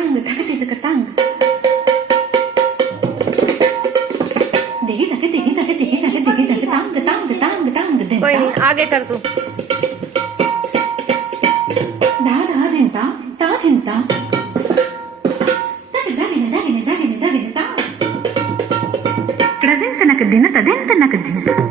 तंग धक तंग दिगी धक दिगी धक दिगी धक दिगी धक तंग तंग तंग तंग दिन कोई नहीं, आगे कर तू। धा धा दिन ता दिन ता दगिन दगिन दगिन दगिन दगिन ता क्रदिन तनक दिन तदिन तनक दिन